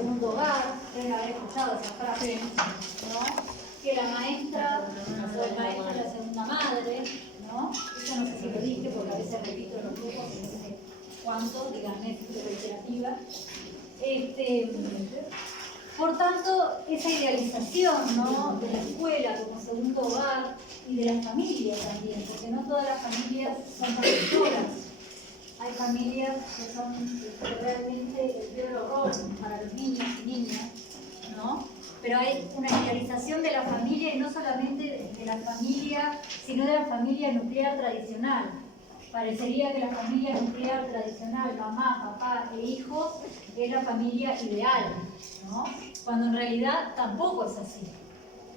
segundo hogar, deben haber escuchado esa frase, ¿no? Que la maestra o el maestro es la segunda madre, ¿no? Eso no sé si lo dije porque a veces repito los grupos y no sé cuánto, díganme si es reiterativa. Por tanto, esa idealización, ¿no?, de la escuela como segundo hogar y de la familia también, porque no todas las familias son protectoras. Hay familias que son realmente el peor horror para los niños y niñas, ¿no? Pero hay una idealización de la familia y no solamente de la familia, sino de la familia nuclear tradicional. Parecería que la familia nuclear tradicional, mamá, papá e hijos, es la familia ideal, ¿no? Cuando en realidad tampoco es así,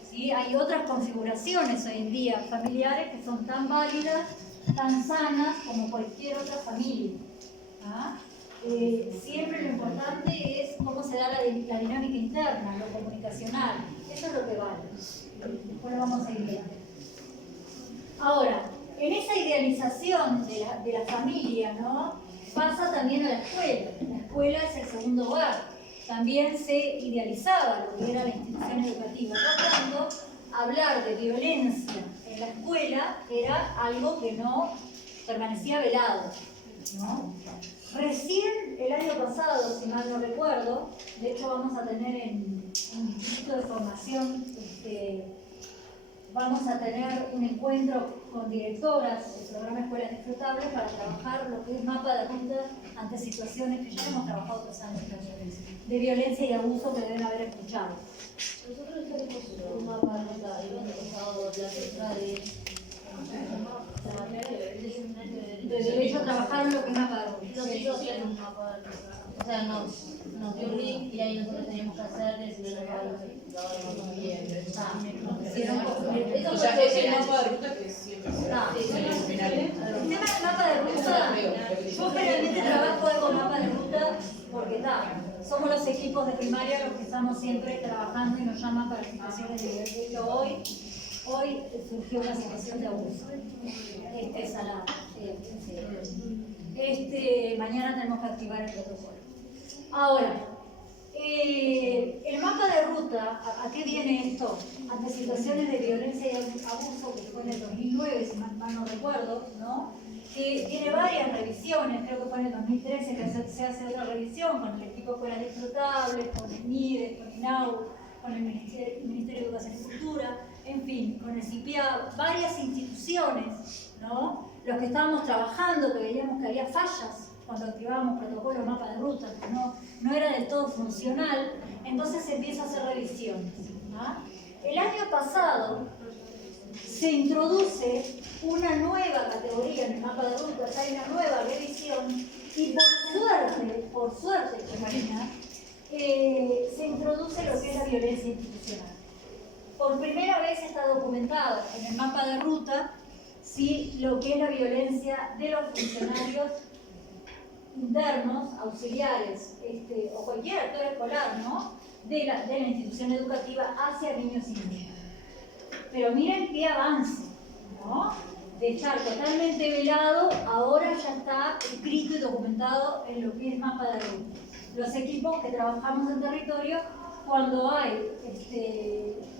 ¿sí? Hay otras configuraciones hoy en día familiares que son tan válidas, tan sanas como cualquier otra familia, ¿ah? Siempre lo importante es cómo se da la dinámica interna, lo comunicacional. Eso es lo que vale. Después lo vamos a ir viendo. Ahora, en esa idealización de la familia, ¿no?, pasa también a la escuela. La escuela es el segundo hogar. También se idealizaba lo que era la institución educativa. Por tanto, hablar de violencia en la escuela era algo que no permanecía velado, ¿no? Recién el año pasado, si mal no recuerdo, de hecho vamos a tener en un instituto de formación, vamos a tener un encuentro con directoras del programa Escuelas Disfrutables para trabajar lo que es mapa de ruta ante situaciones que ya hemos trabajado otros años de violencia y abuso que deben haber escuchado. Nosotros tenemos un mapa de ruta el año pasado de la letra De hecho, trabajaron lo que es mapa de ruta. Nos hizo hacer un mapa de ruta. O sea, nos dio un link y ahí nosotros teníamos que hacer el mapa de ruta. O sea, es el mapa de ruta que siempre se da. El tema del mapa de ruta, yo generalmente trabajo con mapa de ruta porque somos los equipos de primaria los que estamos siempre trabajando y nos llaman para situaciones de violencia. Hoy surgió una situación de abuso. Salada. Mañana tenemos que activar el protocolo. Ahora, el mapa de ruta, ¿a qué viene esto? Ante situaciones de violencia y abuso, que fue en el 2009, si mal no recuerdo, ¿no?, que tiene varias revisiones, creo que fue en el 2013 que se hace otra revisión con el equipo Escuelas Disfrutables, con el MIDE, con INAU, con el Ministerio de Educación y Cultura, en fin, con el CIPIA, varias instituciones, ¿no?, los que estábamos trabajando, que veíamos que había fallas cuando activábamos protocolos, mapa de ruta, que no era del todo funcional, entonces se empieza a hacer revisiones, ¿ah? El año pasado se introduce una nueva categoría en el mapa de ruta, hay una nueva revisión y por suerte, Marina, se introduce lo que es la violencia institucional. Por primera vez está documentado en el mapa de ruta, ¿sí?, lo que es la violencia de los funcionarios internos, auxiliares, o cualquier actor escolar, ¿no?, de la institución educativa hacia niños y niñas. Pero miren qué avance, ¿no? De estar totalmente velado, ahora ya está escrito y documentado en lo que es mapa de ruta. Los equipos que trabajamos en territorio, cuando hay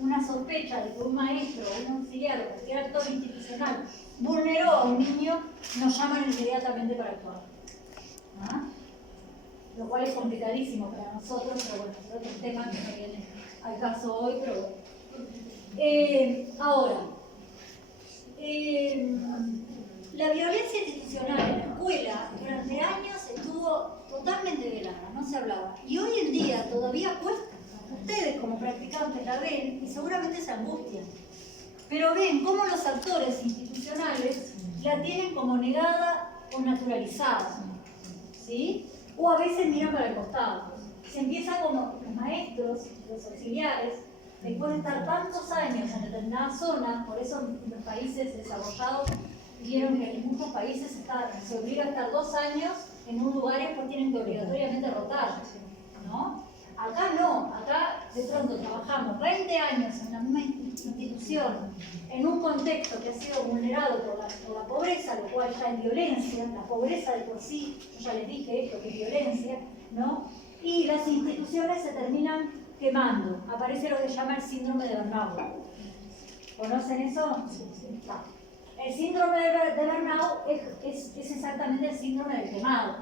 una sospecha de que un maestro o un auxiliar o cualquier actor institucional vulneró a un niño, nos llaman inmediatamente para actuar, ¿ah? Lo cual es complicadísimo para nosotros, pero bueno, es otro tema que no viene al caso hoy, pero bueno. Ahora, la violencia institucional en la escuela durante años estuvo totalmente velada, no se hablaba. Y hoy en día todavía cuesta. Ustedes como practicantes la ven y seguramente se angustian. Pero ven cómo los actores institucionales la tienen como negada o naturalizada, ¿sí? O a veces miran para el costado. Se empieza como los maestros, los auxiliares, después de estar tantos años en determinadas zonas, por eso en los países desarrollados vieron que en muchos países se obliga a estar 2 años en un lugar y después tienen que obligatoriamente rotar, ¿no? Acá no, acá de pronto trabajamos 20 años en la misma institución, en un contexto que ha sido vulnerado por la pobreza, lo cual ya es violencia, la pobreza de por sí, yo ya les dije esto que es violencia, ¿no? y las instituciones se terminan quemando. Aparece lo que se llama el síndrome de burnout. ¿Conocen eso? El síndrome de burnout es exactamente el síndrome del quemado,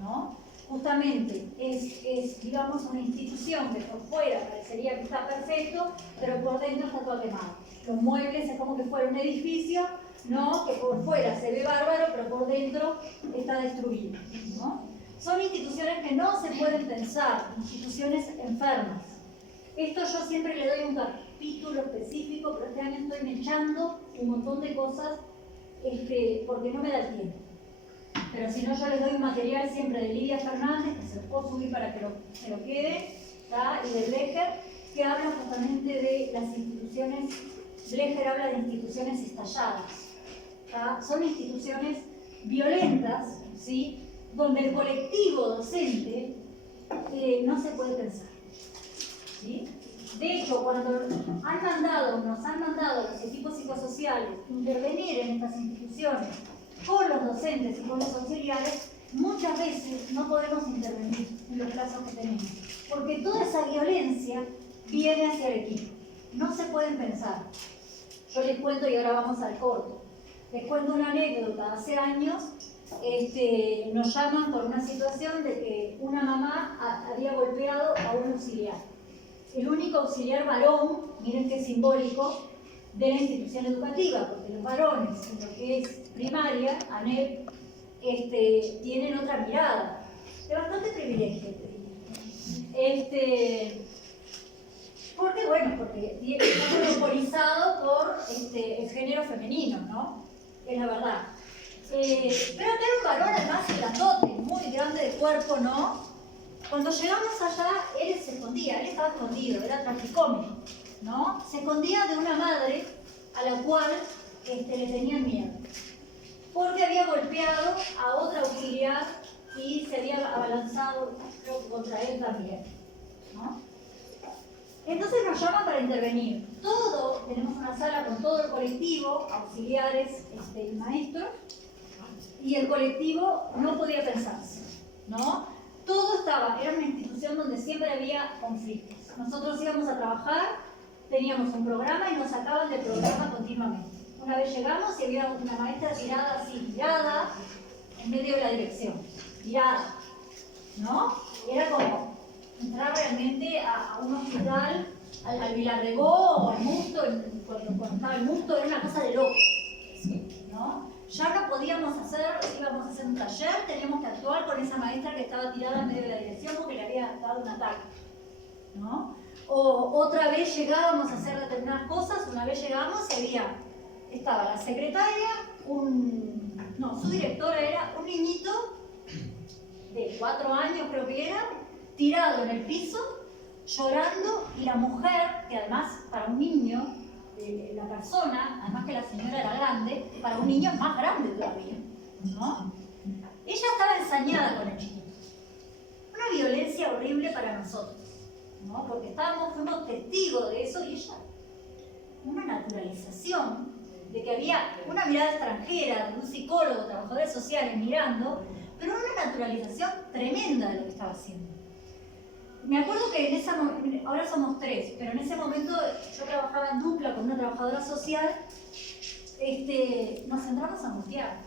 ¿no? Justamente es, digamos, una institución que por fuera parecería que está perfecto, pero por dentro está todo quemado. Los muebles es como que fuera un edificio, ¿no? Que por fuera se ve bárbaro, pero por dentro está destruido, ¿no? Son instituciones que no se pueden pensar, instituciones enfermas. Esto yo siempre le doy un capítulo específico, pero este año estoy echando un montón de cosas porque no me da el tiempo. Pero si no, yo les doy un material siempre de Lidia Fernández, que se los puedo subir para que se lo quede, ¿tá? Y de Blecher, que habla justamente de las instituciones. Blecher habla de instituciones estalladas, ¿tá? Son instituciones violentas, ¿sí? Donde el colectivo docente no se puede pensar, ¿sí? De hecho, cuando nos han mandado los equipos psicosociales intervenir en estas instituciones con los docentes y con los auxiliares, muchas veces no podemos intervenir en los plazos que tenemos, porque toda esa violencia viene hacia el equipo. No se pueden pensar. Yo les cuento, y ahora vamos al corto, les cuento una anécdota. Hace años nos llaman por una situación de que una mamá había golpeado a un auxiliar. El único auxiliar varón, miren qué simbólico, de la institución educativa, porque los varones en lo que es primaria, ANEP, tienen otra mirada, de bastante privilegio, porque está monopolizado por el género femenino, ¿no? Es la verdad. Pero acá era un varón además grandote, muy grande de cuerpo, ¿no? Cuando llegamos allá, él se escondía, él estaba escondido, era tragicómico, ¿no? Se escondía de una madre a la cual le tenían miedo, porque había golpeado a otra auxiliar y se había abalanzado, creo, contra él también, ¿no? Entonces nos llaman para intervenir. Tenemos una sala con todo el colectivo, auxiliares y maestros, y el colectivo no podía pensarse, ¿no? Todo era una institución donde siempre había conflictos. Nosotros íbamos a trabajar, teníamos un programa y nos sacaban del programa continuamente. Una vez llegamos y había una maestra tirada en medio de la dirección, tirada, ¿no? Era como entrar realmente a un hospital, al Vilarregó o al Musto, cuando estaba el Musto, era una cosa de loco, ¿no? Ya no podíamos íbamos a hacer un taller, teníamos que actuar con esa maestra que estaba tirada en medio de la dirección porque le había dado un ataque, ¿no? O otra vez llegábamos a hacer determinadas cosas, una vez llegamos y estaba la secretaria, su directora era un niñito de 4 años creo que era, tirado en el piso, llorando, y la mujer, que además para un niño, la persona, además que la señora era grande, para un niño es más grande todavía, ¿no? Ella estaba ensañada con el chiquito. Una violencia horrible para nosotros, ¿no? Porque fuimos testigos de eso, y ella, una naturalización de que había una mirada extranjera, de un psicólogo, trabajadores sociales mirando, pero una naturalización tremenda de lo que estaba haciendo. Me acuerdo que ahora somos 3, pero en ese momento yo trabajaba en dupla con una trabajadora social, nos entramos a angustiar,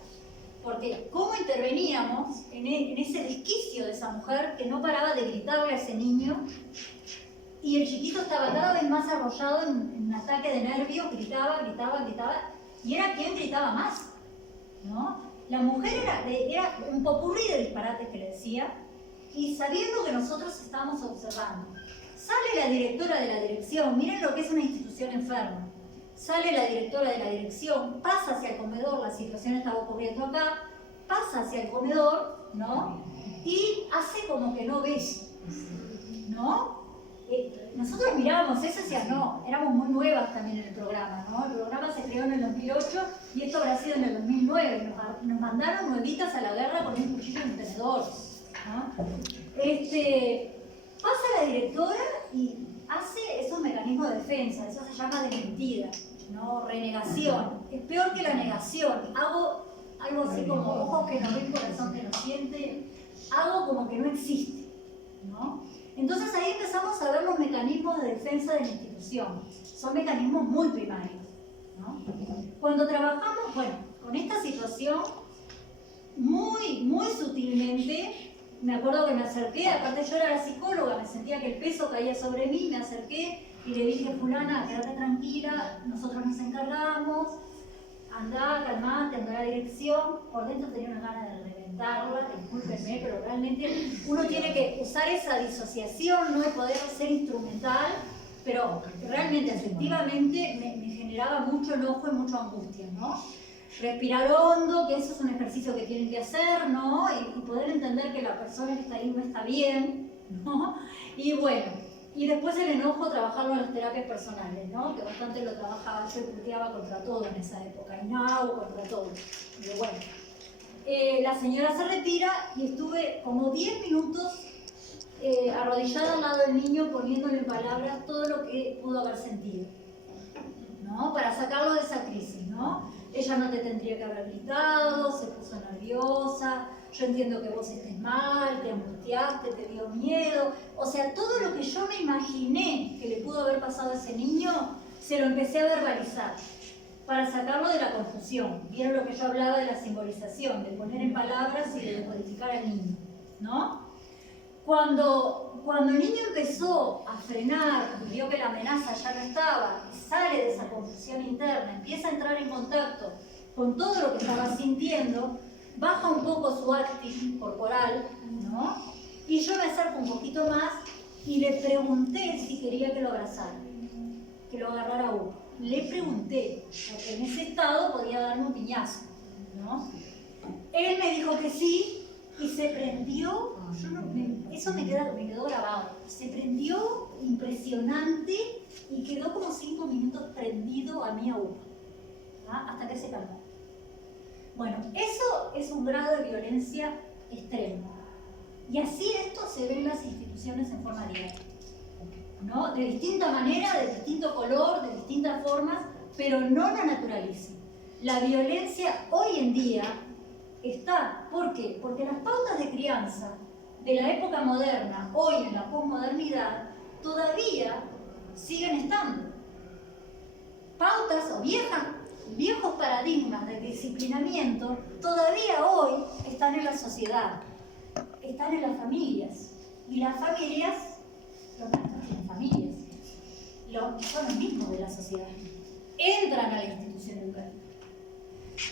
porque cómo interveníamos en ese desquicio de esa mujer que no paraba de gritarle a ese niño, y el chiquito estaba cada vez más arrollado en un ataque de nervios, gritaba, y era quien gritaba más, ¿no? La mujer era un popurrí de disparates que le decía, y sabiendo que nosotros estábamos observando. Sale la directora de la dirección, miren lo que es una institución enferma. Sale la directora de la dirección, pasa hacia el comedor, la situación estaba ocurriendo acá, pasa hacia el comedor, ¿no? Y hace como que no ve, ¿no? Nosotros mirábamos eso y decíamos, no, éramos muy nuevas también en el programa, ¿no? El programa se creó en el 2008 y esto habrá sido en el 2009. Nos mandaron nuevitas a la guerra con un cuchillo y un tenedor, ¿no? Pasa la directora y hace esos mecanismos de defensa, eso se llama desmentida, ¿no? Renegación. Es peor que la negación. Hago algo así como ojos que no ven, corazón que no siente. Hago como que no existe, ¿no? Entonces ahí empezamos a ver los mecanismos de defensa de la institución. Son mecanismos muy primarios, ¿no? Cuando trabajamos, bueno, con esta situación, muy sutilmente, me acuerdo que me acerqué, aparte yo era la psicóloga, me sentía que el peso caía sobre mí, me acerqué y le dije, fulana, quédate tranquila, nosotros nos encargamos, andá, calmate, andá a la dirección. Por dentro tenía una gana de reventarla, discúlpenme, pero realmente uno tiene que usar esa disociación, ¿no? Y poder ser instrumental, pero realmente, efectivamente, me generaba mucho enojo y mucha angustia, ¿no? Respirar hondo, que eso es un ejercicio que tienen que hacer, ¿no? Y poder entender que la persona que está ahí no está bien, ¿no? Y bueno, y después el enojo, trabajarlo en las terapias personales, ¿no? Que bastante lo trabajaba, yo puteaba contra todo en esa época, y no, contra todo. Pero bueno, la señora se retira y estuve como 10 minutos arrodillada al lado del niño, poniéndole en palabras todo lo que pudo haber sentido, ¿no? Para sacarlo de esa crisis, ¿no? Ella no te tendría que haber gritado, se puso nerviosa, yo entiendo que vos estés mal, te angustiaste, te dio miedo. O sea, todo lo que yo me imaginé que le pudo haber pasado a ese niño, se lo empecé a verbalizar para sacarlo de la confusión. Vieron lo que yo hablaba de la simbolización, de poner en palabras y de decodificar al niño, ¿no? Cuando el niño empezó a frenar, vio que la amenaza ya no estaba, sale de esa confusión interna, empieza a entrar en contacto con todo lo que estaba sintiendo, baja un poco su actitud corporal, ¿no? Y yo me acerco un poquito más y le pregunté si quería que lo abrazara, que lo agarrara a uno. Le pregunté, porque en ese estado podía darme un piñazo, ¿no? Él me dijo que sí y se prendió, eso me quedó grabado, se prendió impresionante y quedó como 5 minutos prendido a mí a uno, ¿ah? Hasta que se calmó. Bueno, eso es un grado de violencia extremo. Y así esto se ve en las instituciones en forma diaria, ¿no? De distinta manera, de distinto color, de distintas formas, pero no lo naturalicen. La violencia hoy en día está, ¿por qué? Porque las pautas de crianza de la época moderna, hoy en la posmodernidad, todavía siguen estando. Pautas o viejos paradigmas de disciplinamiento todavía hoy están en la sociedad, están en las familias. Y las familias, los maestros tienen familias, son los mismos de la sociedad. Entran a la institución educativa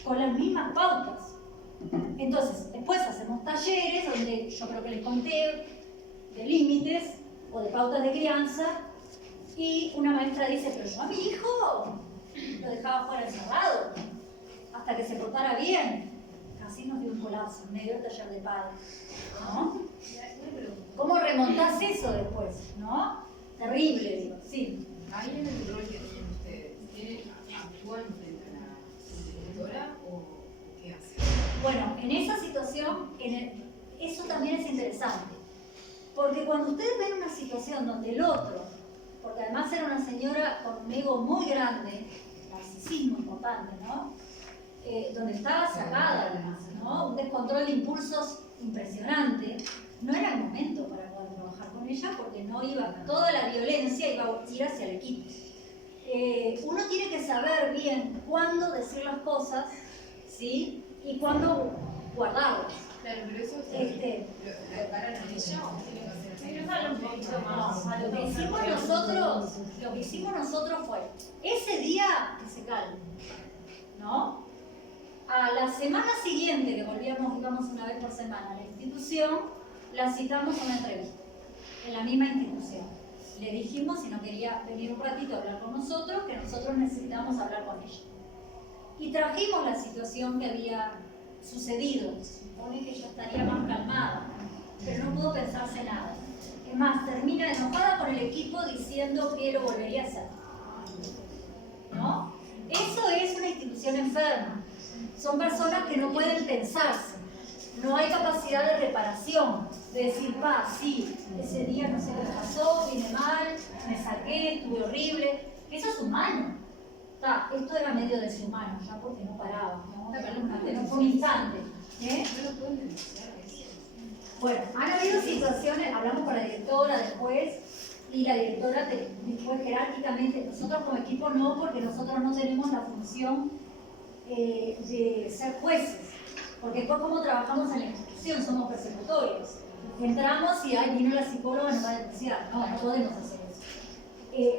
con las mismas pautas. Entonces, después hacemos talleres donde yo creo que les conté de límites o de pautas de crianza y una maestra dice, pero yo a mi hijo lo dejaba fuera encerrado hasta que se portara bien. Casi nos dio un colapso en medio del taller de padres, ¿no? ¿Cómo remontás eso después, no? Terrible, digo, sí. ¿Ahí en el rol que tienen ustedes, actúan frente a la directora o qué hacen? Bueno, en esa situación, eso también es interesante. Porque cuando ustedes ven una situación donde el otro, porque además era una señora con un ego muy grande, narcisismo importante, ¿no? Donde estaba sacada además, ¿no? Un descontrol de impulsos impresionante, no era el momento para poder trabajar con ella porque no iba, toda la violencia iba a ir hacia el equipo. Uno tiene que saber bien cuándo decir las cosas, ¿sí? Y cuándo guardarlas. Claro, pero eso ¿lo preparan a ella o tiene que hacer así? Lo que hicimos nosotros fue, ese día que se calme, ¿no? A la semana siguiente que íbamos una vez por semana a la institución, la citamos a una entrevista, en la misma institución. Le dijimos si no quería venir un ratito a hablar con nosotros, que nosotros necesitábamos hablar con ella. Y trajimos la situación que había sucedido. Se supone que ella estaría más calmada, pero no pudo pensarse nada. Es más, termina enojada con el equipo diciendo que lo volvería a hacer, ¿no? Eso es una institución enferma. Son personas que no pueden pensarse. No hay capacidad de reparación, de decir, sí, ese día no sé qué me pasó, vine mal, me saqué, estuve horrible. Eso es humano. Esto era medio deshumano, ya porque no paraba, ¿no? No fue un instante. ¿No lo pueden denunciar? Bueno, han habido situaciones, hablamos con la directora después, y la directora después jerárquicamente, nosotros como equipo no, porque nosotros no tenemos la función de ser jueces, porque después como trabajamos en la institución, somos persecutorios. Entramos y ahí vino la psicóloga, nos va a denunciar, no podemos hacer eso.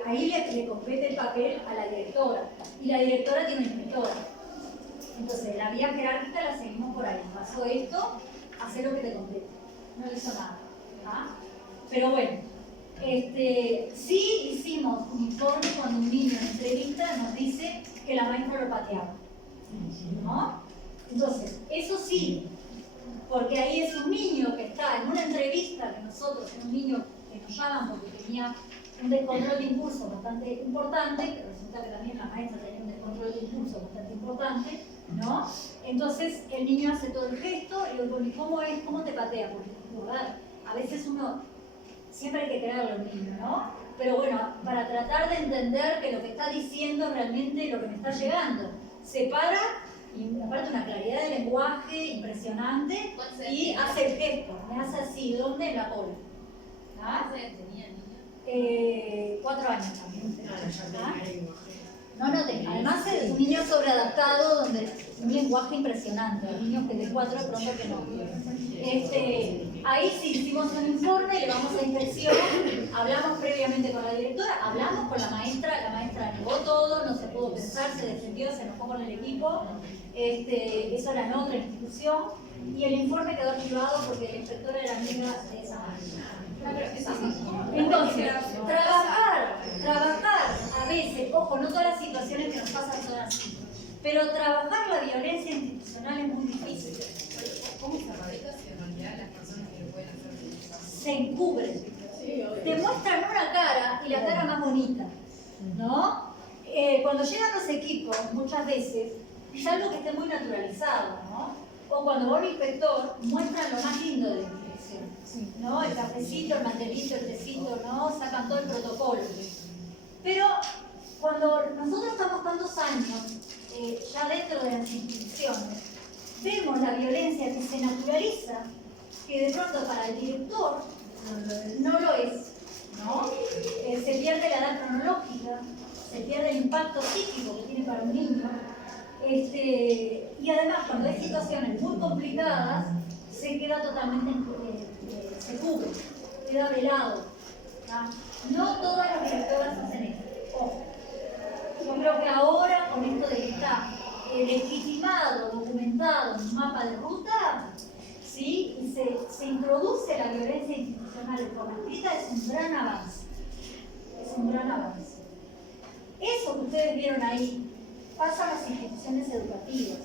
Ahí le compete el papel a la directora, y la directora tiene una inspectora. Entonces, la vía jerárquica la seguimos por ahí. Pasó esto, hacer lo que te compete. No hizo nada. ¿Ah? Pero bueno, sí hicimos un informe cuando un niño en entrevista nos dice que la maestra lo pateaba. ¿No? Entonces, eso sí, porque ahí es un niño que está en una entrevista de nosotros, es un niño que nos llaman porque tenía un descontrol de impulso bastante importante, que resulta que también la maestra tenía un descontrol de impulso bastante importante, ¿no? Entonces el niño hace todo el gesto y digo, ¿cómo es? ¿Cómo te patea? Porque a veces uno, siempre hay que creerlo a un niño, ¿no? Pero bueno, para tratar de entender que lo que está diciendo es realmente lo que me está llegando. Se para, y aparte una claridad de lenguaje impresionante, y hace el gesto, me hace así, ¿dónde? En la cola. ¿Ah? 4 años también. ¿Ah? No, además es un niño sobreadaptado, donde un lenguaje impresionante, hay niños que de 4 de pronto que no. Ahí sí hicimos un informe, le vamos a inspección, hablamos previamente con la directora, hablamos con la maestra negó todo, no se pudo pensar, se defendió, se enojó con el equipo, eso era en otra institución, y el informe quedó archivado porque la inspectora era amiga de esa maestra. Entonces, trabajar a veces, ojo, no todas las situaciones que nos pasan son así, pero trabajar la violencia institucional es muy difícil. ¿Cómo se erradica si en realidad las personas que lo pueden hacer se encubren? Te muestran una cara y la cara más bonita, ¿no? Cuando llegan los equipos, muchas veces, salvo que esté muy naturalizado, ¿no? O cuando va un inspector, muestran lo más lindo de la inspección, ¿no? El cafecito, el mantelito, el tecito, ¿no? Sacan todo el protocolo. Pero cuando nosotros estamos tantos años ya dentro de las instituciones, vemos la violencia que se naturaliza, que de pronto para el director no lo es, ¿no? Se pierde la edad cronológica, se pierde el impacto psíquico que tiene para un niño, y además cuando hay situaciones muy complicadas, se queda totalmente, se cubre, queda velado. No todas las directoras hacen esto. Ojo. Yo creo que ahora, con esto de que está legitimado, documentado en un mapa de ruta, ¿sí? Y se introduce la violencia institucional de forma escrita, es un gran avance. Es un gran avance. Eso que ustedes vieron ahí pasa a las instituciones educativas.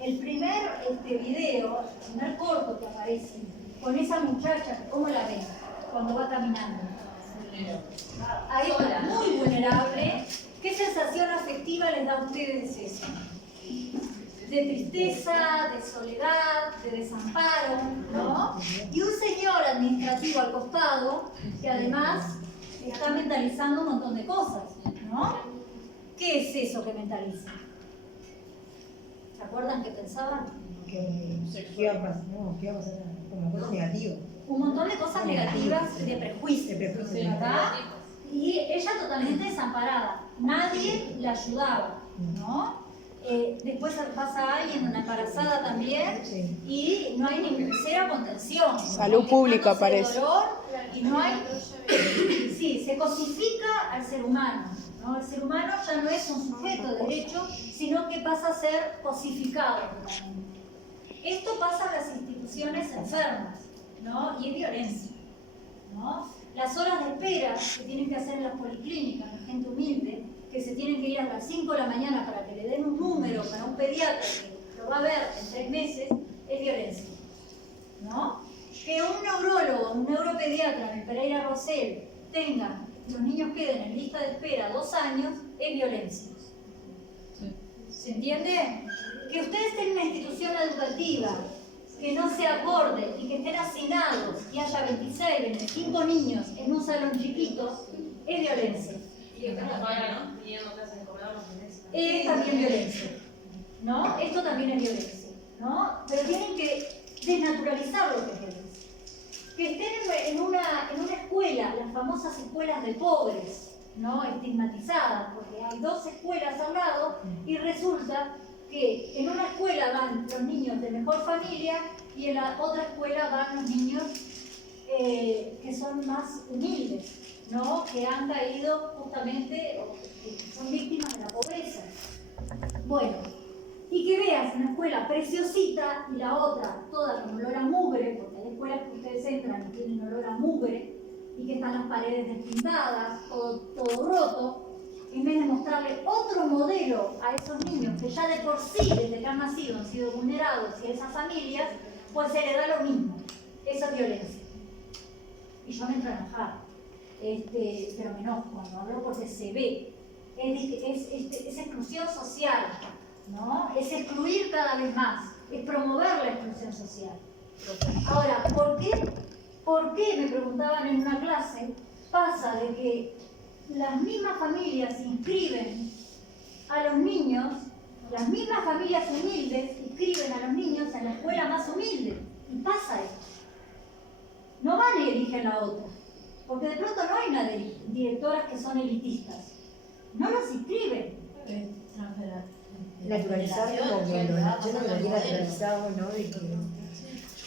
El primer video, el primer corto que aparece con esa muchacha, ¿cómo la ven cuando va caminando? Ahí está, muy vulnerable. ¿Qué sensación afectiva les da a ustedes eso? De tristeza, de soledad, de desamparo, ¿no? Y un señor administrativo al costado que además está mentalizando un montón de cosas, ¿no? ¿Qué es eso que mentaliza? ¿Se acuerdan que pensaban? Que iba a pasar, como cosas negativas. Un montón de cosas negativas, de prejuicios, ¿verdad? Y ella totalmente desamparada. Nadie la ayudaba, ¿no? Después pasa alguien, una embarazada también, y no hay ninguna cero contención. Salud pública parece. Dolor, y no hay. Sí, se cosifica al ser humano, ¿no? El ser humano ya no es un sujeto de derecho, sino que pasa a ser cosificado totalmente. Esto pasa en las instituciones enfermas, ¿no? Y es violencia, ¿no? Las horas de espera que tienen que hacer en las policlínicas, la gente humilde, que se tienen que ir a las 5 de la mañana para que le den un número para un pediatra que lo va a ver en 3 meses, es violencia, ¿no? Que un neurólogo, un neuropediatra en el Pereira Rosell tenga, los niños queden en lista de espera 2 años, es violencia. ¿Se entiende? Que ustedes estén en una institución educativa que no se acorde y que estén hacinados y haya 26, 25 niños en un salón chiquito, es violencia. Es también violencia, ¿no? Esto también es violencia, ¿no? Pero tienen que desnaturalizar lo que es violencia. que estén en una escuela, las famosas escuelas de pobres, ¿no? Estigmatizadas, porque hay dos escuelas al lado y resulta que en una escuela van los niños de mejor familia y en la otra escuela van los niños que son más humildes, ¿no? Que han caído justamente, o que son víctimas de la pobreza. Bueno, y que veas una escuela preciosita y la otra toda con olor a mugre, porque hay escuelas que ustedes entran y tienen olor a mugre, y que están las paredes despintadas, todo roto, en vez de mostrarle otro modelo a esos niños que ya de por sí, desde que han nacido, han sido vulnerados y a esas familias, pues se les da lo mismo. Eso es violencia. Y yo me entro a enojar, pero me enojo cuando hablo porque se ve. Es exclusión social, ¿no? Es excluir cada vez más, es promover la exclusión social. Ahora, ¿por qué, me preguntaban en una clase, pasa de que las mismas familias inscriben a los niños, las mismas familias humildes inscriben a los niños en la escuela más humilde? Y pasa esto. No van y eligen la otra, porque de pronto no hay una directoras que son elitistas. No los inscriben. Naturalizar como que yo no lo había naturalizado, ¿no? De que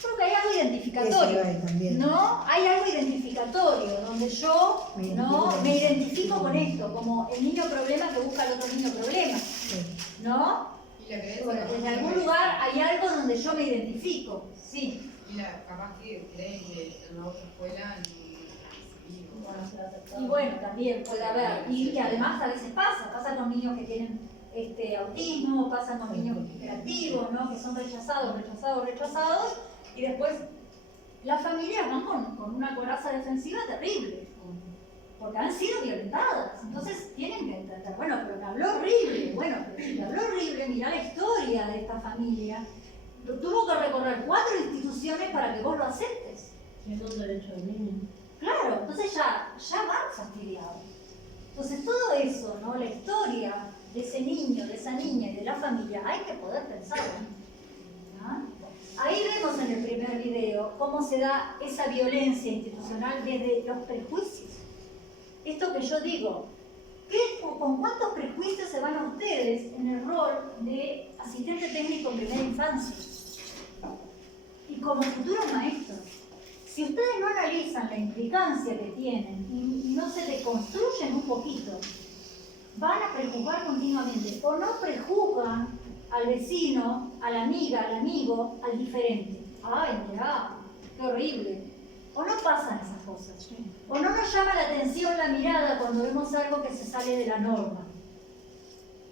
Yo creo que hay algo identificatorio, ¿no? Hay algo identificatorio, donde yo me identifico con esto, como el niño problema que busca al otro niño problema, ¿no? Y la creencia, Bueno, desde algún lugar hay algo donde yo me identifico, sí. y capaz que creen que en la otra escuela Y bueno, también puede haber, y además a veces pasa con niños que tienen autismo, pasa con niños hiperactivos, ¿no? Que son rechazados, y después las familias van con una coraza defensiva terrible, porque han sido violentadas, entonces tienen que entender, bueno, pero me habló horrible, bueno, pero si me habló horrible, mirá la historia de esta familia, tuvo que recorrer 4 instituciones para que vos lo aceptes. Es un derecho del niño. Claro, entonces ya van fastidiados. Entonces todo eso, ¿no? La historia de ese niño, de esa niña y de la familia, hay que poder pensarlo, ¿no? Ahí vemos en el primer video cómo se da esa violencia institucional desde los prejuicios. Esto que yo digo, ¿con cuántos prejuicios se van a ustedes en el rol de asistente técnico en primera infancia? Y como futuros maestros. Si ustedes no analizan la implicancia que tienen y no se deconstruyen un poquito, van a prejuzgar continuamente o no prejuzgan al vecino, a la amiga, al amigo, al diferente. ¡Ay, mirá! ¡Qué horrible! O no pasan esas cosas. O no nos llama la atención la mirada cuando vemos algo que se sale de la norma.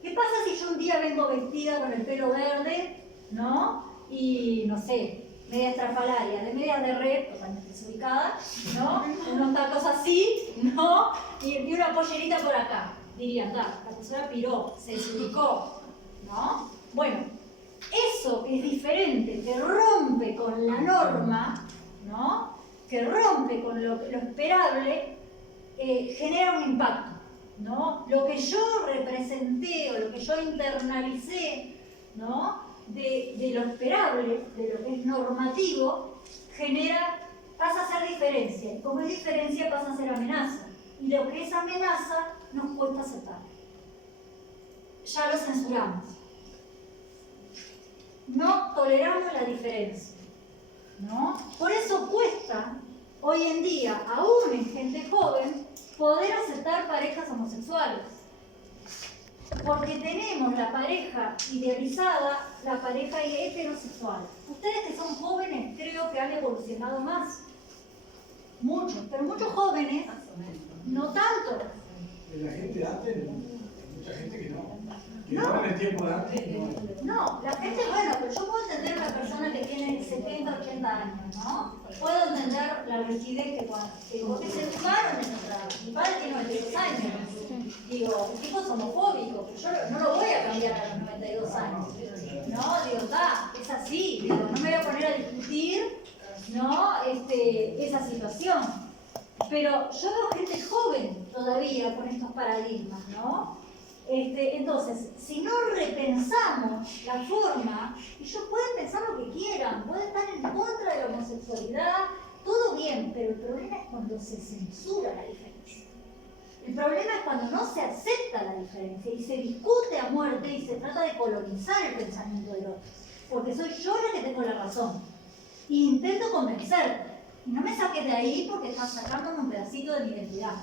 ¿Qué pasa si yo un día vengo vestida con el pelo verde, ¿no? Y, no sé, media estrafalaria, de medias de red, totalmente desubicada, ¿no? Unos tacos así, ¿no? Y una pollerita por acá. Dirían, la persona piró, se desubicó, ¿no? Bueno, eso que es diferente, que rompe con la norma, ¿no? Que rompe con lo esperable, genera un impacto, ¿no? Lo que yo representé o lo que yo internalicé, ¿no? De lo esperable, de lo que es normativo, pasa a ser diferencia. Y como es diferencia, pasa a ser amenaza. Y lo que es amenaza nos cuesta aceptar. Ya lo censuramos. No toleramos la diferencia, ¿no? Por eso cuesta, hoy en día, aún en gente joven, poder aceptar parejas homosexuales. Porque tenemos la pareja idealizada, la pareja heterosexual. Ustedes que son jóvenes creo que han evolucionado más. Muchos, pero muchos jóvenes, no tanto. La gente de antes, mucha gente que no. Que no en el tiempo de antes. No, la gente, bueno, pero yo puedo entender a una persona que tiene 70, 80 años, ¿no? Puedo entender la rigidez porque se educaron en otra. Mi padre tiene 92 años. Digo, el tipo es homofóbico, pero yo no lo voy a cambiar a los 92 años. No, digo, es así. Digo, no me voy a poner a discutir, ¿no? Esa situación. Pero yo veo gente joven todavía con estos paradigmas, ¿no? Entonces, si no repensamos la forma, ellos pueden pensar lo que quieran, pueden estar en contra de la homosexualidad, todo bien, pero el problema es cuando se censura la diferencia. El problema es cuando no se acepta la diferencia y se discute a muerte y se trata de colonizar el pensamiento del otro. Porque soy yo la que tengo la razón. Y intento convencerte. Y no me saques de ahí porque estás sacándome un pedacito de mi identidad.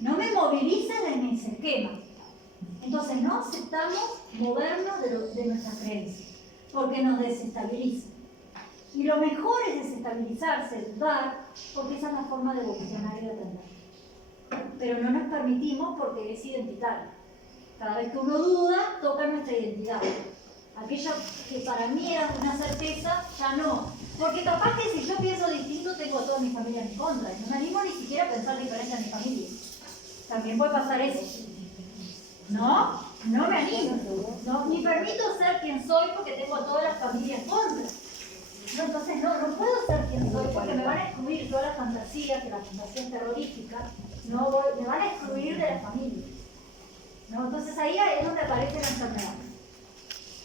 No me movilices de mis esquemas. Entonces no aceptamos movernos de nuestras creencias, porque nos desestabiliza. Y lo mejor es desestabilizarse, dudar, porque esa es la forma de evolucionar y de aprender. Pero no nos permitimos porque es identitario. Cada vez que uno duda, toca nuestra identidad. Aquello que para mí era una certeza, ya no. Porque capaz que si yo pienso distinto, tengo a toda mi familia en contra. Y no me animo ni siquiera a pensar diferente a mi familia. También puede pasar eso. No me animo. No, ni permito ser quien soy porque tengo a toda la familia en contra. No, entonces no puedo ser quien soy porque me van a excluir todas las fantasías, que las fantasías terrorísticas, me van a excluir de la familia. ¿No? Entonces ahí es donde aparece la enfermedad.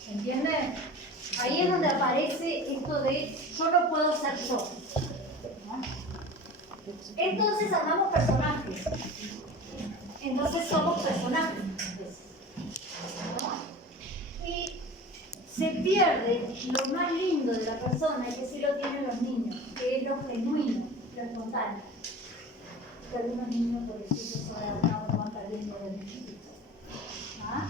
¿Entienden? Ahí es donde aparece esto de yo no puedo ser yo. ¿No? Entonces armamos personajes. Entonces somos personajes. ¿No? Y se pierde lo más lindo de la persona, que sí lo tienen los niños, que es lo genuino, lo espontáneo. Que algunos niños, por decirlo, no van perdiendo de chiquitos. ¿Ah?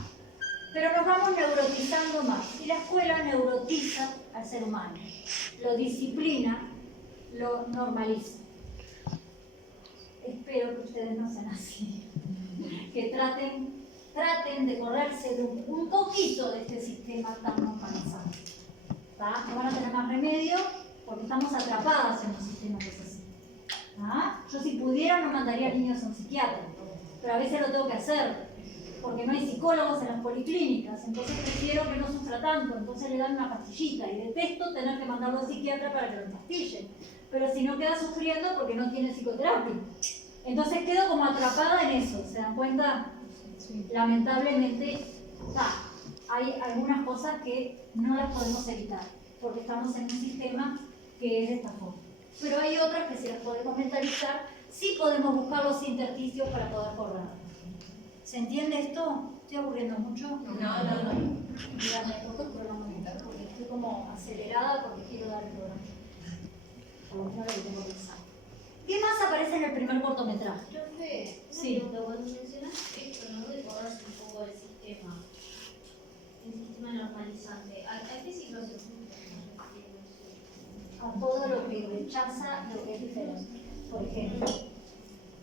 Pero nos vamos neurotizando más. Y la escuela neurotiza al ser humano. Lo disciplina, lo normaliza. Espero que ustedes no sean así. Que traten de correrse de un poquito de este sistema tan normalizado. ¿Tá? No van a tener más remedio porque estamos atrapadas en un sistema que es así. ¿Ah? Yo si pudiera no mandaría niños a un psiquiatra, pero a veces lo tengo que hacer porque no hay psicólogos en las policlínicas, entonces prefiero que no sufra tanto, entonces le dan una pastillita y detesto tener que mandarlo al psiquiatra para que lo empastillen, pero si no queda sufriendo porque no tiene psicoterapia. Entonces quedo como atrapada en eso, ¿se dan cuenta? Lamentablemente, hay algunas cosas que no las podemos evitar, porque estamos en un sistema que es de esta forma. Pero hay otras que si las podemos mentalizar, sí podemos buscar los intersticios para poder correr. ¿Se entiende esto? ¿Estoy aburriendo mucho? No. Díganme, porque estoy como acelerada porque quiero dar el programa. Por lo menos lo que tengo que pensar. ¿Qué más aparece en el primer cortometraje? Profe, Sí. cuando mencionaste esto, ¿no? De correrse un poco del sistema, el sistema normalizante, ¿a qué situación? A todo lo que rechaza lo que es diferente. Por ejemplo,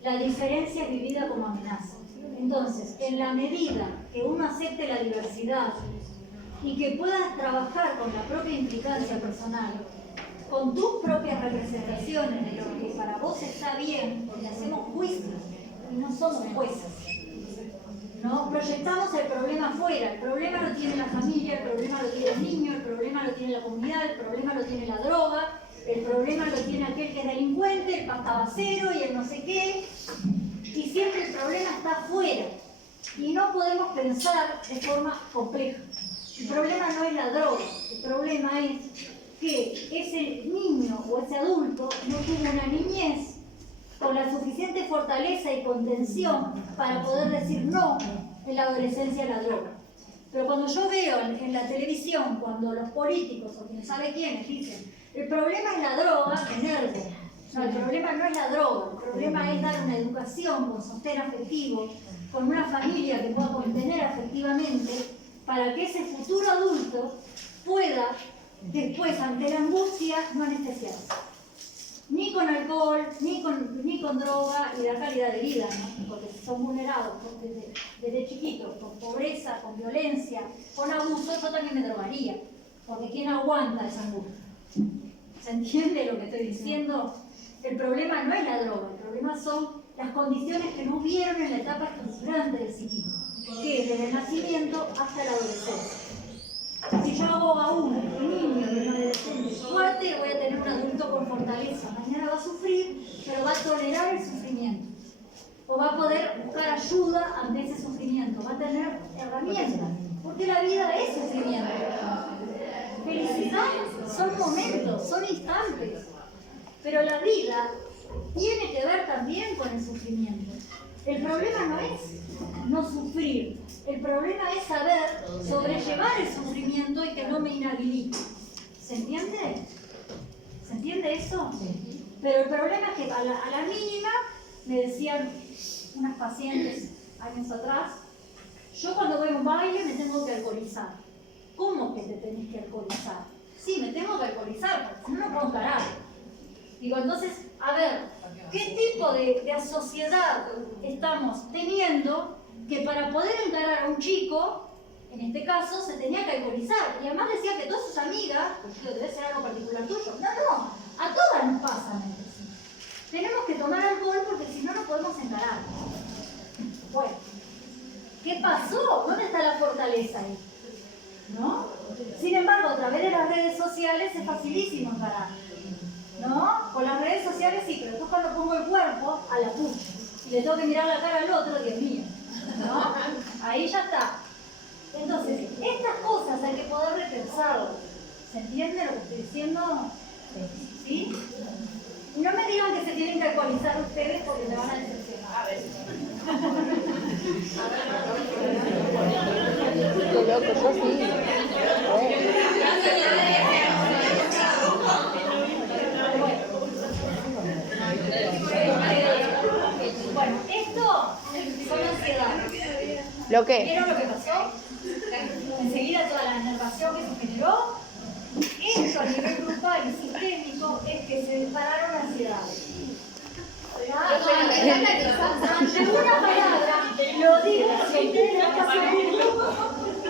la diferencia es vivida como amenaza. Entonces, en la medida que uno acepte la diversidad y que puedas trabajar con la propia implicancia personal, con tus propias representaciones de lo que para vos está bien, porque hacemos juicios y no somos jueces. ¿No? Proyectamos el problema afuera, el problema lo tiene la familia, el problema lo tiene el niño, el problema lo tiene la comunidad, el problema lo tiene la droga, el problema lo tiene aquel que es delincuente, el pastabacero y el no sé qué, y siempre el problema está afuera y no podemos pensar de forma compleja. El problema no es la droga, el problema es que ese niño o ese adulto no tuvo una niñez con la suficiente fortaleza y contención para poder decir no en la adolescencia a la droga. Pero cuando yo veo en la televisión, cuando los políticos o quien sabe quiénes dicen el problema es la droga, me enervo. No, el problema no es la droga, el problema es dar una educación con sostén afectivo, con una familia que pueda contener afectivamente, para que ese futuro adulto pueda después, ante la angustia, no anestesiarse. Ni con alcohol, ni con droga y la calidad de vida, ¿no? Porque son vulnerados desde chiquitos, con pobreza, con violencia, con abuso. Yo también me drogaría, porque ¿quién aguanta esa angustia? ¿Se entiende lo que estoy diciendo? El problema no es la droga, el problema son las condiciones que no hubieron en la etapa estructurante del psiquismo, que es desde el nacimiento hasta la adolescencia. Si yo hago a un niño y un adolescente fuerte, voy a tener un adulto con fortaleza. Mañana va a sufrir, pero va a tolerar el sufrimiento. O va a poder buscar ayuda ante ese sufrimiento. Va a tener herramientas. Porque la vida es sufrimiento. Felicidad son momentos, son instantes. Pero la vida tiene que ver también con el sufrimiento. El problema no es no sufrir, el problema es saber sobrellevar el sufrimiento y que no me inhabilite. ¿Se entiende? ¿Se entiende eso? Pero el problema es que a la mínima, me decían unas pacientes años atrás, yo cuando voy a un baile me tengo que alcoholizar. ¿Cómo que te tenés que alcoholizar? Sí, me tengo que alcoholizar, porque si no, no puedo encarar. Digo, entonces, a ver, ¿qué tipo de sociedad estamos teniendo que para poder encarar a un chico, en este caso, se tenía que alcoholizar? Y además decía que todas sus amigas, pues debe ser algo particular tuyo. No, a todas nos pasa, me decía. Tenemos que tomar alcohol porque si no, no podemos encarar. Bueno, ¿qué pasó? ¿Dónde está la fortaleza ahí? ¿No? Sin embargo, a través de las redes sociales es facilísimo encarar. ¿No? Con las redes sociales sí, pero después cuando pongo el cuerpo, a la pucha. Y le tengo que mirar la cara al otro, Dios mío. ¿No? Ahí ya está. Entonces, estas cosas hay que poder repensarlas. ¿Se entiende lo que estoy diciendo? ¿Sí? Y no me digan que se tienen que alcoholizar ustedes porque me van a decepcionar. Qué loco, yo sí. Bueno, esto son ansiedades. ¿Lo qué? ¿Vieron lo que pasó? Enseguida toda la enervación que se generó. Esto a nivel grupal y sistémico es que se dispararon ansiedades. En una palabra, lo digo porque ustedes van a sufrirlo.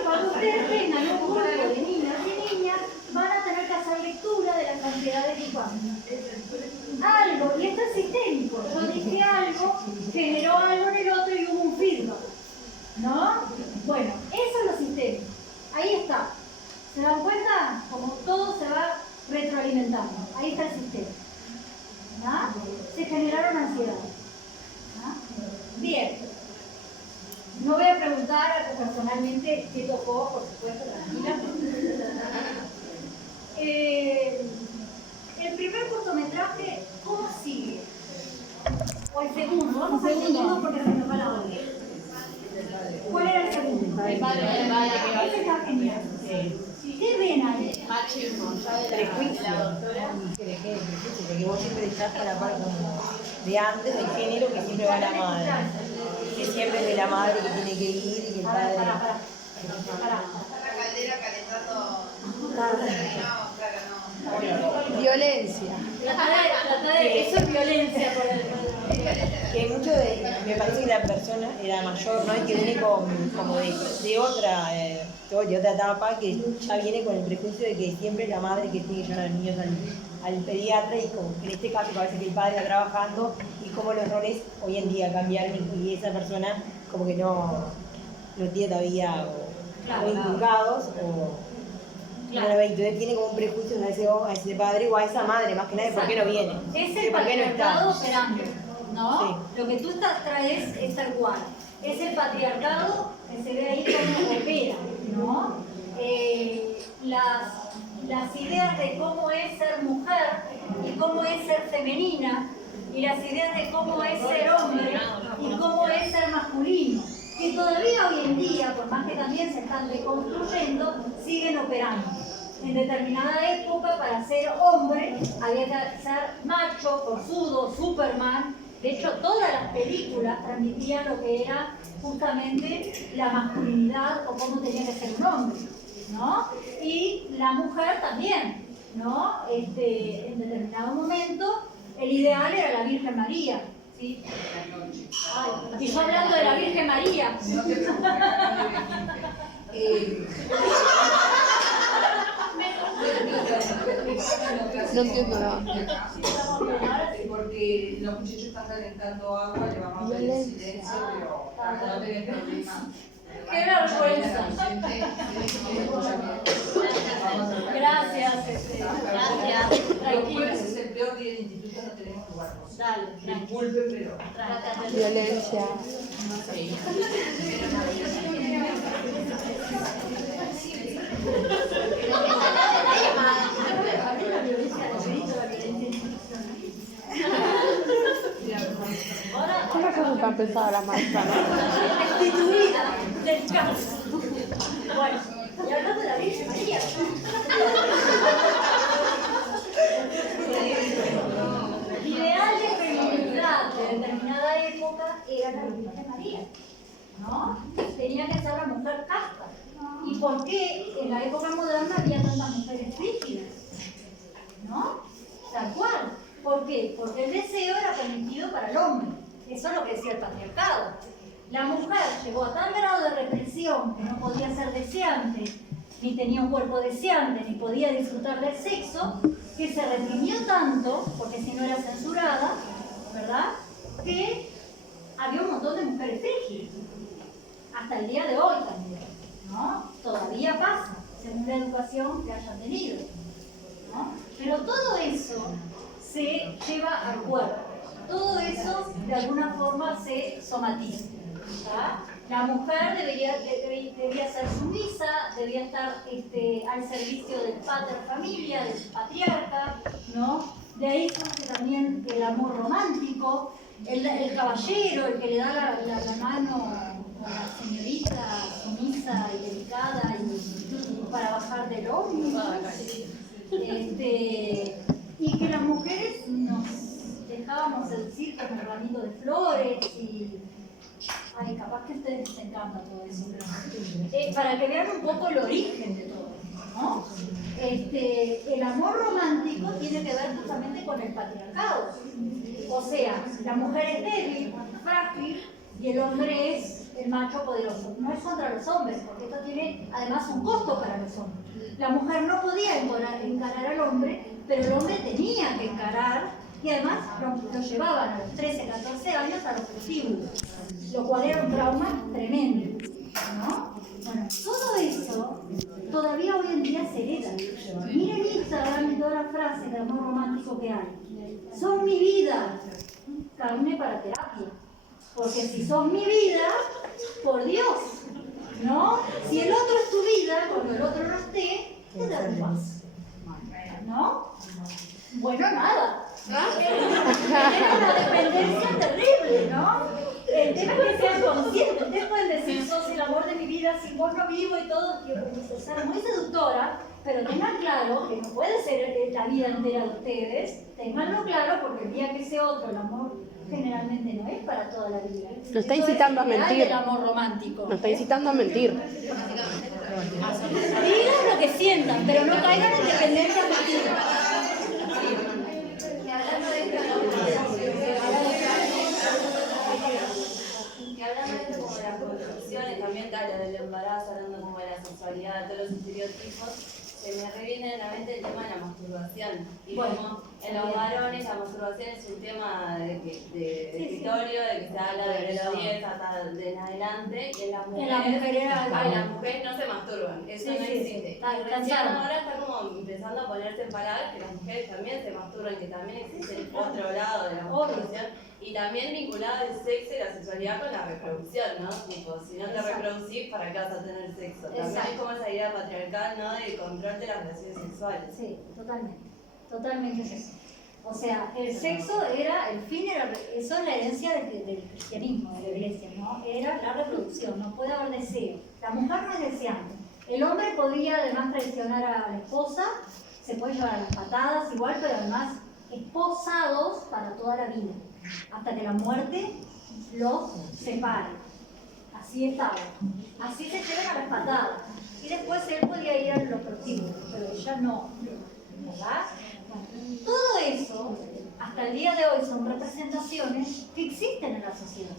Cuando ustedes tengan un grupo de niños y niñas, van a tener que hacer lectura de las ansiedades grupales. Algo, y esto es sistémico. Yo dije algo, generó algo en el otro y hubo un feedback. ¿No? Bueno, eso es lo sistémico. Ahí está. ¿Se dan cuenta? Como todo se va retroalimentando. Ahí está el sistema. ¿Ah? Se generaron ansiedades. ¿Ah? Bien. No voy a preguntar personalmente qué tocó, por supuesto, tranquila. El primer cortometraje, ¿cómo sigue? O el segundo, vamos al segundo porque se nos va la hora. ¿Cuál era el segundo? El padre. Ese está genial. ¿Qué ven ahí? Prejuicio. Porque vos siempre estás a la par como de antes del género que siempre va la madre. Que siempre es de la madre que tiene que ir y que el padre. Pará. La caldera calentando. Violencia. Eso es violencia por el. Que mucho me parece que la persona era mayor, ¿no? Y que viene como de otra etapa, que ya viene con el prejuicio de que siempre es la madre que tiene que llevar a los niños al pediatra, y como que en este caso parece que el padre está trabajando, y como los roles hoy en día cambiaron, y esa persona como que no tiene todavía o inculcados o... Claro. Entonces tiene como un prejuicio a ese padre o a esa madre, más que nada, ¿por qué no viene? Es el patriarcado operando, ¿no? Sí. Lo que tú traes es tal cual. Es el patriarcado que se ve ahí como opera, ¿no? Las ideas de cómo es ser mujer y cómo es ser femenina, y las ideas de cómo es ser hombre y cómo es ser masculino, que todavía hoy en día, por más que también se están deconstruyendo, siguen operando. En determinada época, para ser hombre, había que ser macho, forzudo, Superman. De hecho, todas las películas transmitían lo que era justamente la masculinidad o cómo tenía que ser un hombre, ¿no? Y la mujer también, ¿no? En determinado momento, el ideal era la Virgen María, ¿sí? Ay, y yo hablando de la Virgen María. No entiendo nada. Porque los muchachos están calentando agua, le vamos a pedir silencio, pero para no tener problemas. ¡Qué vergüenza! Gracias. Gracias. Los jueves es el peor día del instituto, no tenemos lugar. Dale, Disculpe, pero... Violencia. Nunca empezaba la maestra, ¿no? Destituida del caso. Bueno, y hablando de la Virgen María. Ideal de feminidad de determinada época era la Virgen María, ¿no? Tenía que ser la mujer casta. ¿Y por qué en la época moderna había tantas mujeres frígidas? ¿No? Tal cual. ¿Por qué? Porque el deseo era permitido para el hombre. Eso es lo que decía el patriarcado. La mujer llegó a tal grado de represión que no podía ser deseante, ni tenía un cuerpo deseante, ni podía disfrutar del sexo, que se reprimió tanto, porque si no era censurada, ¿verdad?, que había un montón de mujeres frígidas. Hasta el día de hoy también, ¿no? Todavía pasa, según la educación que hayan tenido, ¿no? Pero todo eso se lleva al cuerpo. Todo eso de alguna forma se somatiza. ¿Tá? La mujer debía ser sumisa, debía estar al servicio del pater familia, del patriarca, ¿no? De ahí surge también el amor romántico, el caballero, el que le da la mano a la señorita sumisa y delicada y para bajar del ómnibus. Y que las mujeres nos dejábamos seducir con el ramito de flores y... Ay, capaz que a ustedes les encanta todo eso, pero, para que vean un poco el origen de todo eso, ¿no? El amor romántico tiene que ver justamente con el patriarcado. O sea, la mujer es débil, frágil, y el hombre es el macho poderoso. No es contra los hombres, porque esto tiene además un costo para los hombres. La mujer no podía encarar al hombre, pero el hombre tenía que encarar, y además lo llevaban a los 13, 14 años a los prostíbulos, lo cual era un trauma tremendo, ¿no? Bueno, todo eso todavía hoy en día se hereda. Miren Instagram y todas las frases de amor romántico que hay. Son mi vida, carne para terapia. Porque si son mi vida, por Dios, ¿no? Si el otro es tu vida, cuando el otro no esté, te da un paso, ¿no? Bueno, nada. Era una dependencia terrible, ¿no? El tema es que sean conscientes. Ustedes pueden decir, sos el amor de mi vida, sin vos no vivo y todo. Quiero ser muy seductora, pero tengan claro que no puede ser la vida entera de ustedes. Tenganlo claro, porque el día que ese otro, el amor generalmente no es para toda la vida. Lo está incitando a mentir. El amor romántico. Lo está incitando a mentir. Digan lo que sientan, pero no caigan en dependencia afectiva. Y hablando de esto, como de las construcciones, también lo del embarazo, hablando como de la sexualidad, de todos los estereotipos, se me reviene en la mente el tema de la masturbación. Y bueno, como en los varones la masturbación es un tema de escritorio, de que se habla de los 10 hasta de en adelante, y en las mujeres no se masturban, eso no existe. Recién ahora está como empezando a ponerse en palabras que las mujeres también se masturban, que también existe el otro lado de la masturbación. Y también vinculado el sexo y la sexualidad con la reproducción, ¿no? Tipo, si no te reproducís, ¿para qué vas a tener sexo? También es como esa idea patriarcal, ¿no? De control de las relaciones sexuales. Sí, totalmente. Totalmente es eso. O sea, el sexo era, el fin era, eso es la herencia del cristianismo, de la iglesia, ¿no? Era la reproducción, no puede haber deseo. La mujer no es deseante. El hombre podría además traicionar a la esposa, se puede llevar a las patadas igual, pero además esposados para toda la vida, hasta que la muerte los separe. Así estaba. Así se llevan a las patadas. Y después él podía ir a los prostíbulos, pero ella no. ¿Verdad? Bueno, todo eso, hasta el día de hoy, son representaciones que existen en la sociedad.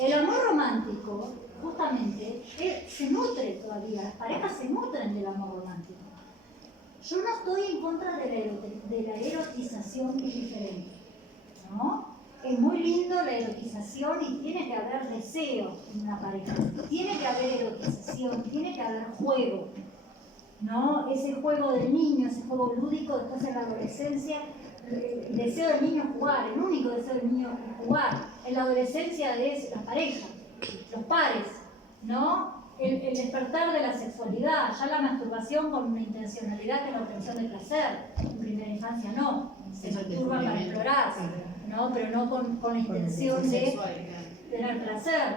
El amor romántico, justamente, se nutre todavía, las parejas se nutren del amor romántico. Yo no estoy en contra de la erotización, que es diferente, ¿no? Es muy lindo la erotización y tiene que haber deseo en una pareja. Tiene que haber erotización, tiene que haber juego, ¿no? Ese juego del niño, ese juego lúdico, después en la adolescencia, el deseo del niño es jugar, el único deseo del niño es jugar. En la adolescencia es la pareja, los pares, ¿no? El despertar de la sexualidad, ya la masturbación con una intencionalidad que es la obtención de placer. En primera infancia no, se masturba para explorar, ¿no? Pero no con la intención de tener placer.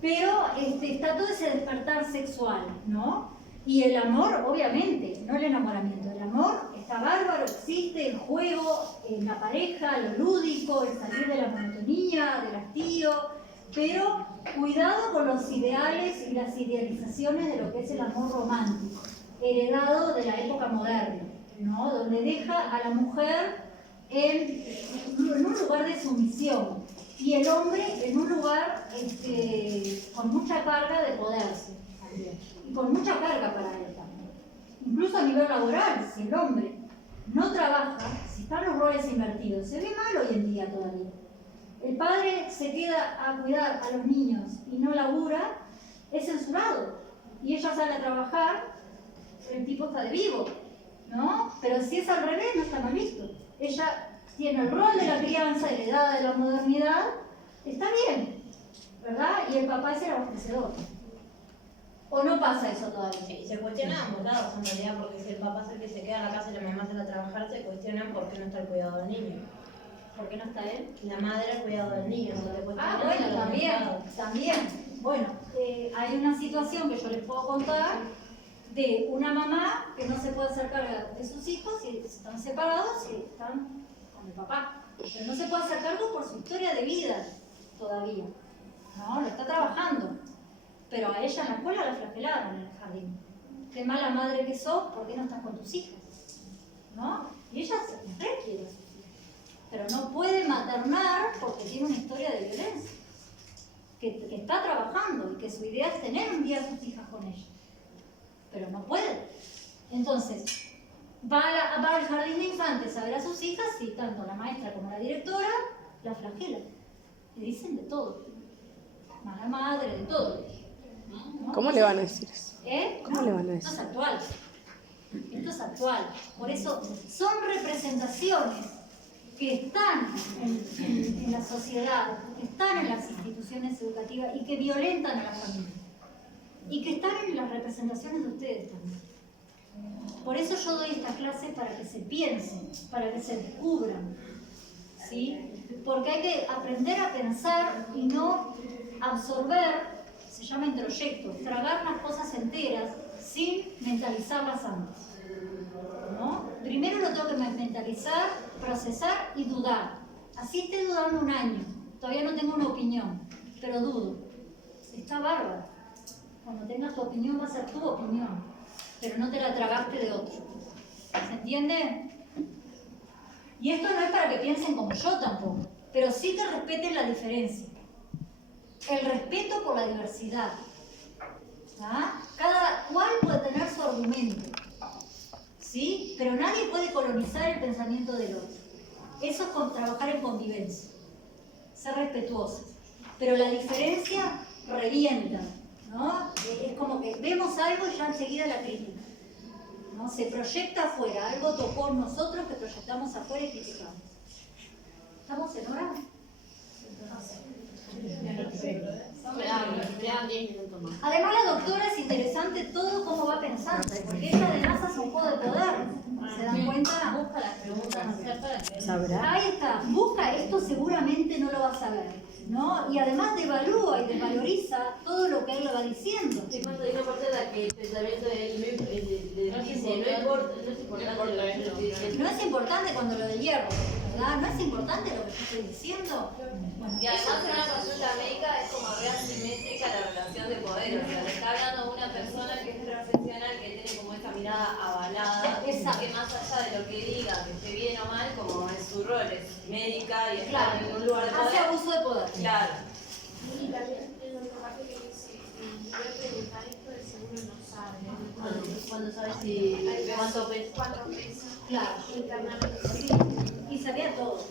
Pero está todo ese despertar sexual, ¿no? Y el amor, obviamente, no el enamoramiento. El amor está bárbaro, existe, el juego, la pareja, lo lúdico, el salir de la monotonía, del hastío, pero cuidado con los ideales y las idealizaciones de lo que es el amor romántico, heredado de la época moderna, ¿no? Donde deja a la mujer en un lugar de sumisión y el hombre en un lugar con mucha carga de poder también, y con mucha carga para él también. Incluso a nivel laboral, si el hombre no trabaja, si están los roles invertidos, se ve mal hoy en día todavía. El padre se queda a cuidar a los niños y no labura, es censurado. Y ella sale a trabajar, el tipo está de vivo, ¿no? Pero si es al revés, no está mal visto. Ella tiene el rol de la crianza, heredada de la modernidad, está bien, ¿verdad? Y el papá es el abastecedor. ¿O no pasa eso todavía? Sí, se cuestiona a ambos lados en realidad, porque si el papá es el que se queda en la casa y la mamá sale a trabajar, se cuestionan por qué no está el cuidado del niño. ¿Por qué no está él? La madre el cuidado del niño, se le cuestiona. Bueno, también. Bueno, hay una situación que yo les puedo contar de una mamá que no se puede hacer cargo de sus hijos si están separados y están con el papá. Pero no se puede hacer cargo por su historia de vida todavía. No, lo está trabajando. Pero a ella en la escuela la flagelaron en el jardín. Qué mala madre que sos, ¿por qué no estás con tus hijas? ¿No? Y ella se requiere a sus hijas. Pero no puede maternar porque tiene una historia de violencia. Que está trabajando y que su idea es tener un día a sus hijas con ella. Pero no puede. Entonces, va al jardín de infantes a ver a sus hijas y tanto la maestra como la directora la flagelan. Le dicen de todo. Mala madre, de todo. ¿No? ¿Cómo le van a decir eso? ¿Cómo No, le van a esto decir? es actual. Esto es actual. Por eso son representaciones que están en la sociedad, que están en las instituciones educativas y que violentan a la familia. Y que están en las representaciones de ustedes también. Por eso yo doy esta clase para que se piensen, para que se descubran. ¿Sí? Porque hay que aprender a pensar y no absorber, se llama introyecto, tragar las cosas enteras sin mentalizarlas antes. ¿No? Primero lo tengo que mentalizar, procesar y dudar. Así esté dudando un año, todavía no tengo una opinión, pero dudo. Está bárbaro. Cuando tengas tu opinión va a ser tu opinión, pero no te la tragaste de otro. ¿Se entiende? Y esto no es para que piensen como yo tampoco, pero sí que respeten la diferencia. El respeto por la diversidad. ¿Ah? Cada cual puede tener su argumento, ¿sí? Pero nadie puede colonizar el pensamiento del otro. Eso es trabajar en convivencia, ser respetuosos. Pero la diferencia revienta, ¿no? Es como que vemos algo y ya enseguida la crítica, ¿no? Se proyecta afuera, algo tocó en nosotros que proyectamos afuera y criticamos. ¿Estamos en hora? Quedan 10 minutos más. Además la doctora es interesante todo cómo va pensando, porque ella además hace un juego de poder. ¿Se dan cuenta? Busca las preguntas acerca. ¿Sabrá? Ahí está, busca esto, seguramente no lo va a saber, ¿no? Y además devalúa y desvaloriza todo lo que él le va diciendo. Sí, cuando digo aparte de que el pensamiento de él dice, no importa lo que yo estoy diciendo. No es importante cuando lo del hierro, ¿verdad? No es importante lo que yo estoy diciendo. Bueno, Y además en una consulta médica es como re asimétrica la relación de poder, o sea, le está hablando a una persona que es profesional, que tiene como esta mirada avalada, Exacto. que más allá de lo que diga, que esté bien o mal, como es su rol, es médica y está claro, en un lugar de hace poder. abuso de poder. Claro. Y también en otra parte que dice, voy a preguntar esto de seguro no sabe. Cuando sabes si cuánto pesa. ¿Cuánto pesa? Claro. Internamente. Sí, y sabía todo.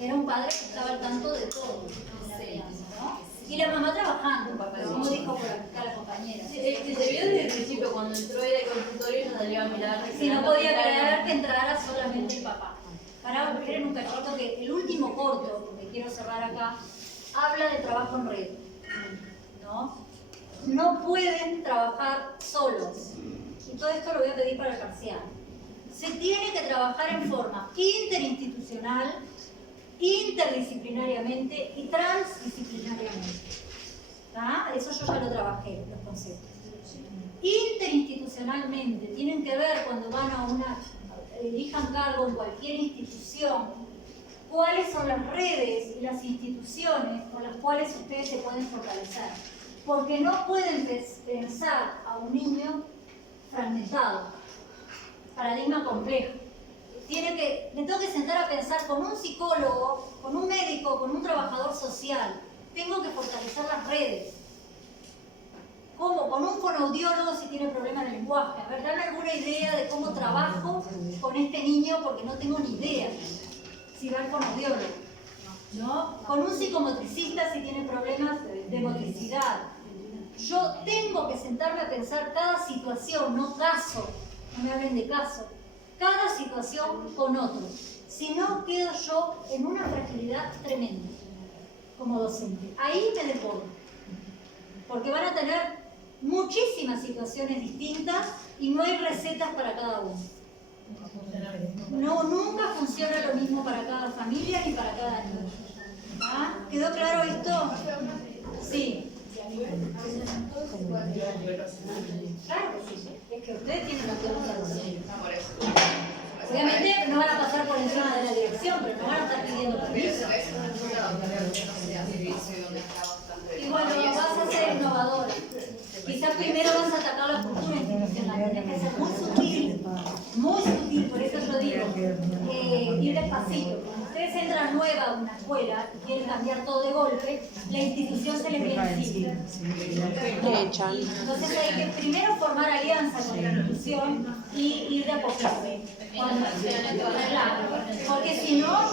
Era un padre que estaba al tanto de todo en la crianza, ¿no? Y la mamá trabajando, como dijo por acá la compañera. Se vio desde el principio, cuando entró ahí al consultorio y nos salió a mirar. Si no podía creer que entrara solamente el papá. Pará, esperen un cachito que el último corto, que quiero cerrar acá, habla de trabajo en red, ¿no? No pueden trabajar solos. Y todo esto lo voy a pedir para el parcial. Se tiene que trabajar en forma interinstitucional, interdisciplinariamente y transdisciplinariamente. ¿Tá? Eso yo ya lo trabajé, los conceptos. Interinstitucionalmente, tienen que ver cuando van a elijan cargo en cualquier institución, cuáles son las redes y las instituciones con las cuales ustedes se pueden fortalecer. Porque no pueden pensar a un niño fragmentado, paradigma complejo. Me tengo que sentar a pensar con un psicólogo, con un médico, con un trabajador social. Tengo que fortalecer las redes. ¿Cómo? Con un fonoaudiólogo si tiene problemas de lenguaje. A ver, dame alguna idea de cómo trabajo con este niño porque no tengo ni idea si va al fonoaudiólogo. ¿No? Con un psicomotricista si tiene problemas de motricidad. Yo tengo que sentarme a pensar cada situación, no caso, no me hablen de caso, cada situación con otro. Si no, quedo yo en una fragilidad tremenda como docente. Ahí me desbordo, porque van a tener muchísimas situaciones distintas y no hay recetas para cada uno. No, nunca funciona lo mismo para cada familia ni para cada niño. ¿Ah? ¿Quedó claro esto? Sí. Claro que sí. Es que ustedes tienen la pregunta. Obviamente no van a pasar por encima de la dirección, pero no van a estar pidiendo permiso. Y bueno, vas a ser innovadora. Quizás primero vas a atacar la cultura institucional. Tienes que ser muy sutil, por eso yo digo, ir despacito. Cuando ustedes entran nueva a una escuela y quieren cambiar todo de golpe, la institución se les viene encima. Entonces hay que primero formar alianza con la institución y ir de a poquito. Porque si no,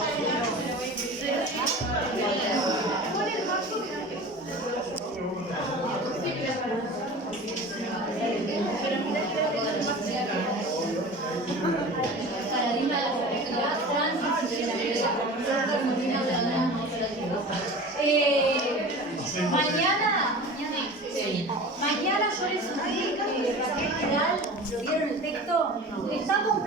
mañana yo les subí Raquel Vidal, ¿lo vieron el texto? Está completo.